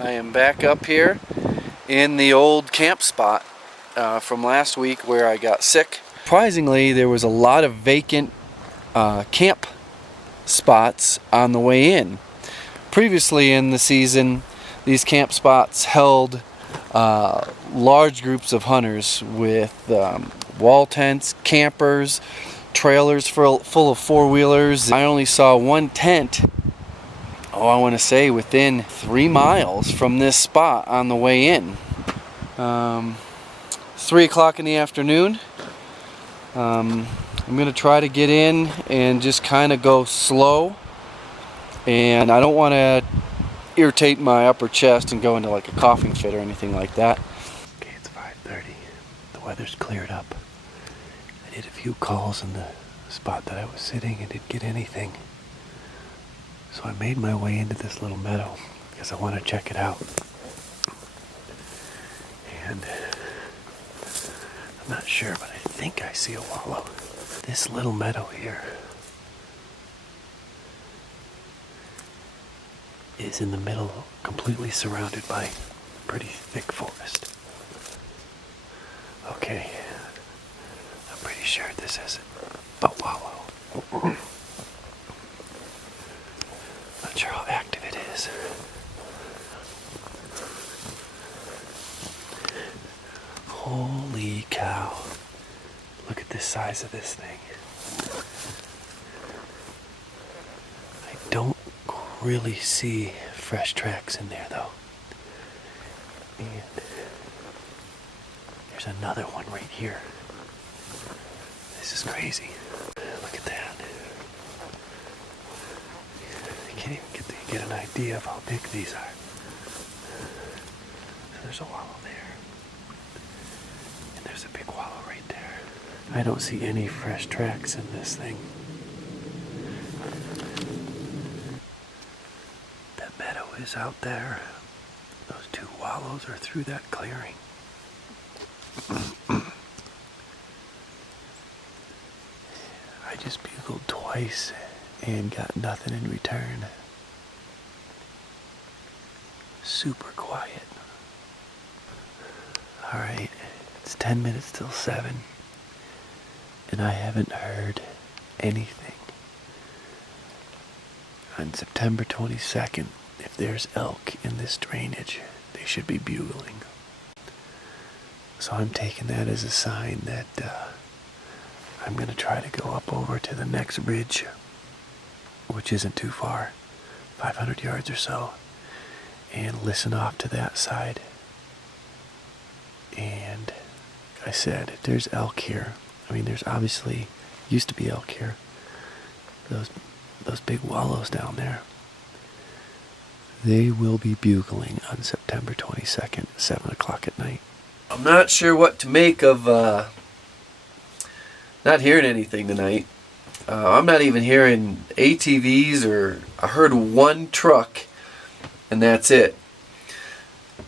I am back up here in the old camp spot from last week where I got sick. Surprisingly, there was a lot of vacant camp spots on the way in. Previously in the season, these camp spots held large groups of hunters with wall tents, campers, trailers full of four-wheelers. I only saw one tent, I want to say within 3 miles from this spot on the way in. 3 o'clock in the afternoon. I'm going to try to get in and just kind of go slow. And I don't want to irritate my upper chest and go into like a coughing fit or anything like that. Okay, it's 5:30. The weather's cleared up. I did a few calls in the spot that I was sitting and didn't get anything. So I made my way into this little meadow because I want to check it out. And I'm not sure, but I think I see a wallow. This little meadow here is in the middle, completely surrounded by pretty thick forest. Okay, I'm pretty sure this is a wallow. Not sure how active it is. Holy cow. Look at the size of this thing. I don't really see fresh tracks in there though. And there's another one right here. This is crazy. Look at that. I can't even get an idea of how big these are. So there's a wallow there. And there's a big wallow right there. I don't see any fresh tracks in this thing. That meadow is out there. Those 2 wallows are through that clearing. I just bugled twice and got nothing in return. Super quiet. Alright, it's 10 minutes till 7 and I haven't heard anything. On September 22nd, if there's elk in this drainage, they should be bugling. So I'm taking that as a sign that I'm going to try to go up over to the next ridge, which isn't too far, 500 yards or so, and listen off to that side. And like I said, if there's elk here, I mean there's obviously used to be elk here. Those big wallows down there, they will be bugling on September 22nd at 7 o'clock at night. I'm not sure what to make of not hearing anything tonight. I'm not even hearing ATVs, or I heard one truck and that's it.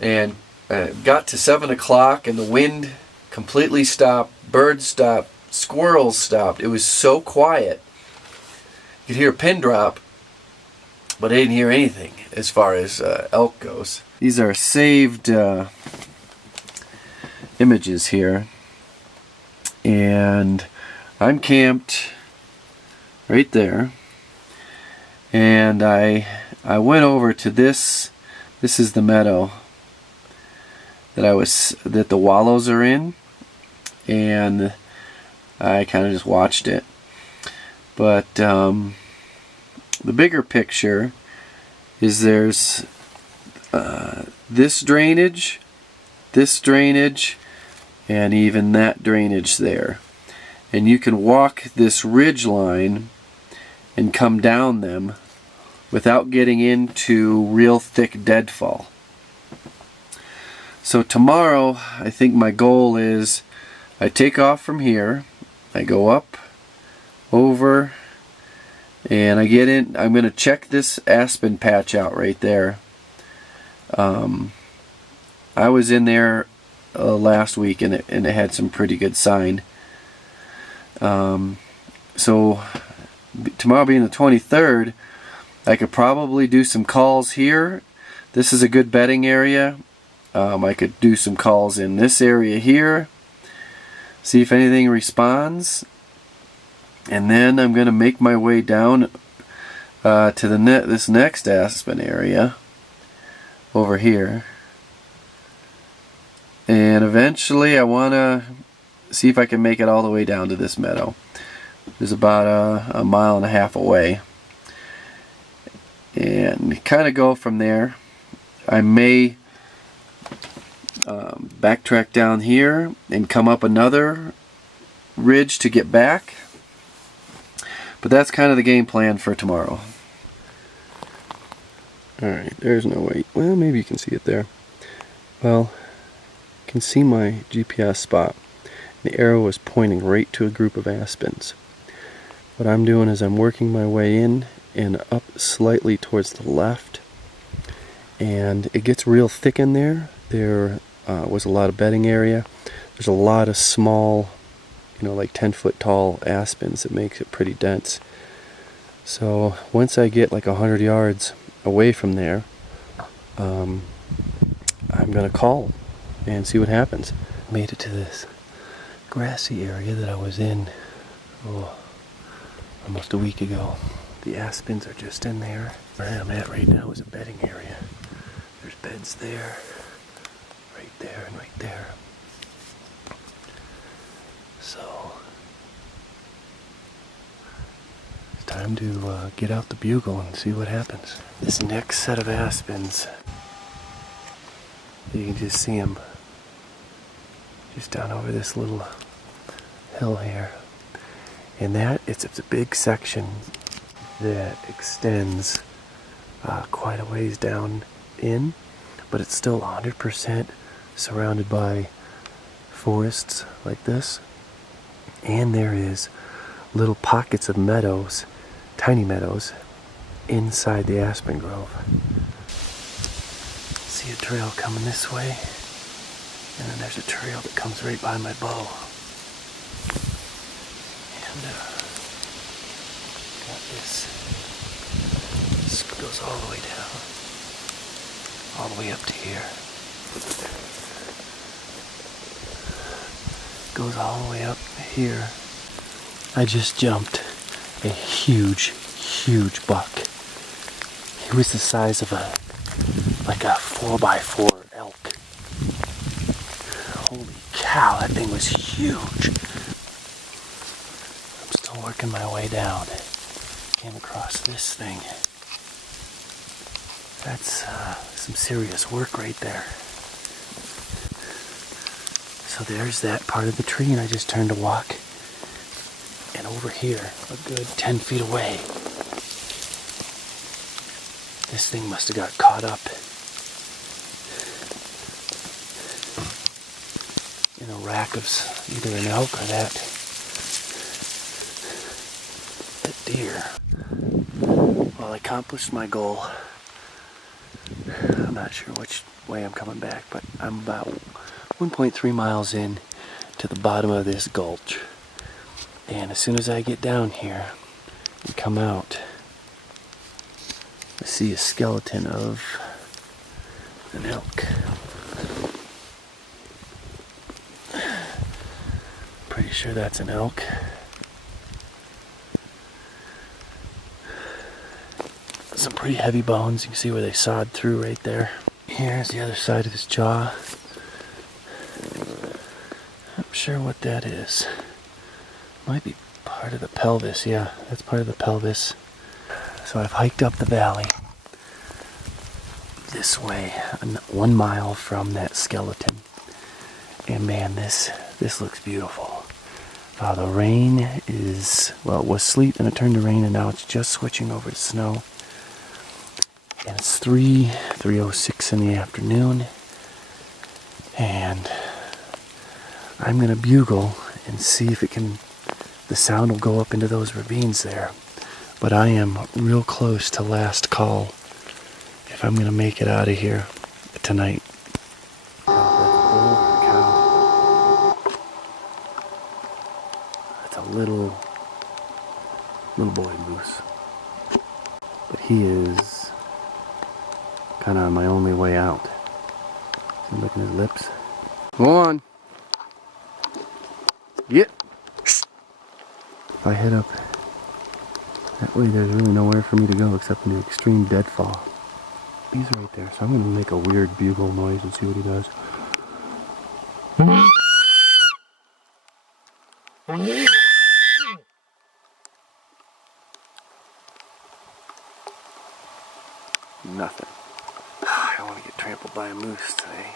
And got to 7 o'clock and the wind completely stopped, birds stopped, squirrels stopped. It was so quiet. You could hear a pin drop, but I didn't hear anything as far as elk goes. These are saved images here, and I'm camped right there, and I went over to this. This is the meadow that the wallows are in, and I kind of just watched it. But the bigger picture is there's this drainage, and even that drainage there. And you can walk this ridge line and come down them without getting into real thick deadfall. So tomorrow, I think my goal is I take off from here, I go up, over, and I get in. I'm going to check this aspen patch out right there. I was in there last week and it had some pretty good sign. So tomorrow being the 23rd, I could probably do some calls here This is a good bedding area. I could do some calls in this area here, see if anything responds, and then I'm going to make my way down to this next aspen area over here, and eventually I want to see if I can make it all the way down to this meadow. It's about a mile and a half away, and kind of go from there. I may backtrack down here and come up another ridge to get back, but that's kind of the game plan for tomorrow. Alright, there's no way. Well, maybe you can see it there. Well, you can see my GPS spot. The arrow is pointing right to a group of aspens. What I'm doing is I'm working my way in and up slightly towards the left, and it gets real thick in there. There was a lot of bedding area. There's a lot of small, like 10-foot tall aspens that makes it pretty dense. So once I get like 100 yards away from there, I'm gonna call and see what happens. Made it to this grassy area that I was in almost a week ago. The aspens are just in there. Where I'm at right now is a bedding area. There's beds there, right there, and right there. So it's time to get out the bugle and see what happens. This next set of aspens, you can just see them just down over this little hill here. And it's a big section that extends quite a ways down in, but it's still 100% surrounded by forests like this. And there is little pockets of meadows, tiny meadows, inside the aspen grove. See a trail coming this way, and then there's a trail that comes right by my bow. And got this goes all the way down, all the way up to here. Goes all the way up here. I just jumped a huge buck. He was the size of a 4x4 elk. Holy cow, that thing was huge. I'm still working my way down. Came across this thing. That's some serious work right there. So there's that part of the tree, and I just turned to walk. And over here, a good 10 feet away, this thing must have got caught up in a rack of either an elk or that deer. Well, I accomplished my goal. I'm not sure which way I'm coming back, but I'm about 1.3 miles in to the bottom of this gulch. And as soon as I get down here and come out, I see a skeleton of an elk. Pretty sure that's an elk. Some pretty heavy bones. You can see where they sawed through right there. Here's the other side of his jaw. Not sure what that is. Might be part of the pelvis. Yeah, that's part of the pelvis. So I've hiked up the valley this way, 1 mile from that skeleton. And man, this looks beautiful. The rain is, well, it was sleet and it turned to rain, and now it's just switching over to snow. And it's 3:06 in the afternoon, and I'm gonna bugle and see if the sound will go up into those ravines there. But I am real close to last call if I'm gonna make it out of here tonight. Holy cow. That's a little boy moose, but he is kind of my only way out. See, look at his lips. Go on. Get. If I head up that way, there's really nowhere for me to go except in the extreme deadfall. He's right there, so I'm going to make a weird bugle noise and see what he does. Nothing. I don't want to get trampled by a moose today.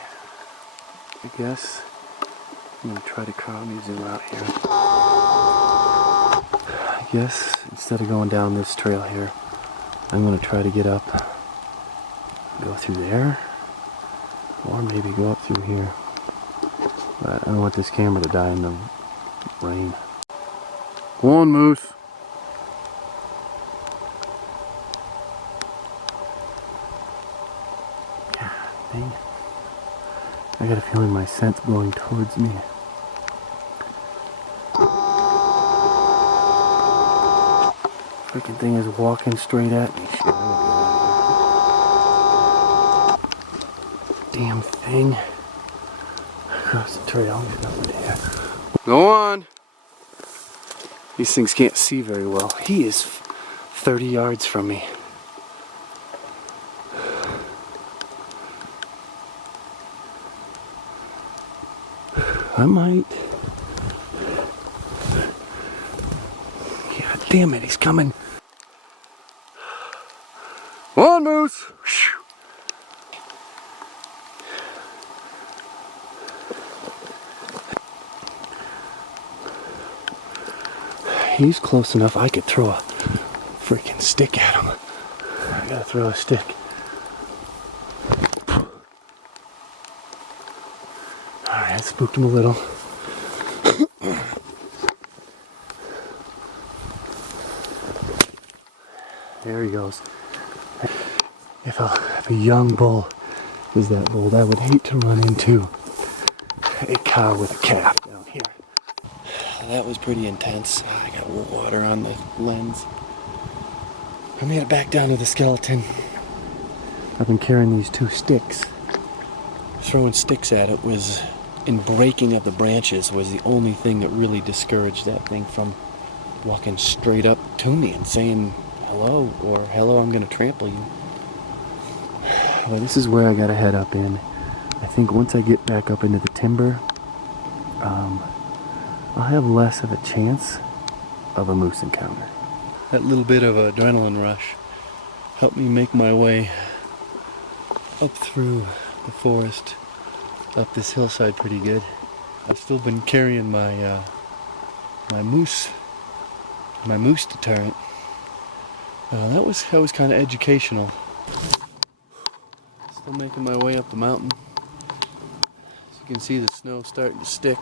I guess I'm going to try to calm you zoom out here. I guess instead of going down this trail here, I'm going to try to get up, go through there, or maybe go up through here. But I don't want this camera to die in the rain. Go on, moose. God dang it. I got a feeling my scent's blowing towards me. Freaking thing is walking straight at me. Shit, I gotta get out of here. Damn thing. Across the trail. Get over there. Go on. These things can't see very well. He is 30 yards from me. I might. God damn it, he's coming. Come on, moose. He's close enough I could throw a freaking stick at him. I gotta throw a stick. Alright, I spooked him a little. There he goes. If a young bull is that bold, I would hate to run into a cow with a calf down here. That was pretty intense. I got water on the lens. I made it back down to the skeleton. I've been carrying these two sticks. Throwing sticks at it was, in breaking of the branches, was the only thing that really discouraged that thing from walking straight up to me and saying hello, or hello, I'm gonna trample you. Well, this is where I gotta head up in. I think once I get back up into the timber, I'll have less of a chance of a moose encounter. That little bit of adrenaline rush helped me make my way up through the forest, up this hillside pretty good. I've still been carrying my my moose deterrent. That was kind of educational. Still making my way up the mountain. As you can see, the snow starting to stick.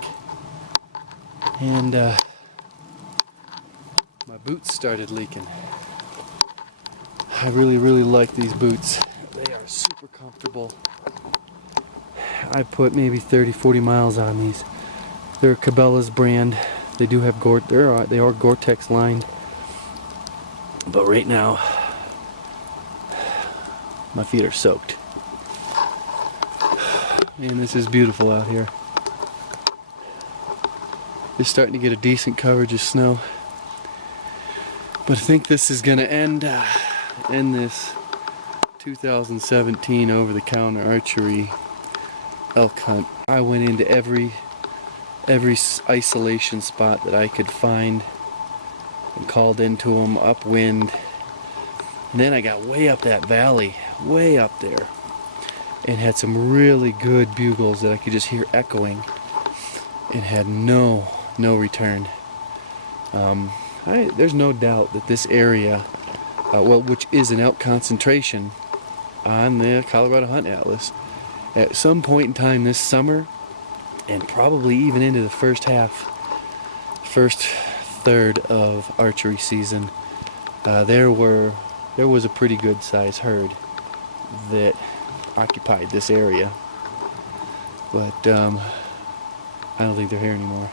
And my boots started leaking. I really like these boots. They are super comfortable. I put maybe 30-40 miles on these. They're Cabela's brand. They do have they are Gore-Tex lined. But right now my feet are soaked. Man, this is beautiful out here. It's starting to get a decent coverage of snow. But I think this is going to end this 2017 over-the-counter archery elk hunt. I went into every isolation spot that I could find and called into them upwind. And then I got way up that valley, way up there, and had some really good bugles that I could just hear echoing, and had no return. There's no doubt that this area, which is an elk concentration on the Colorado Hunt Atlas, at some point in time this summer, and probably even into the first third of archery season, there was a pretty good sized herd that occupied this area. But I don't think they're here anymore.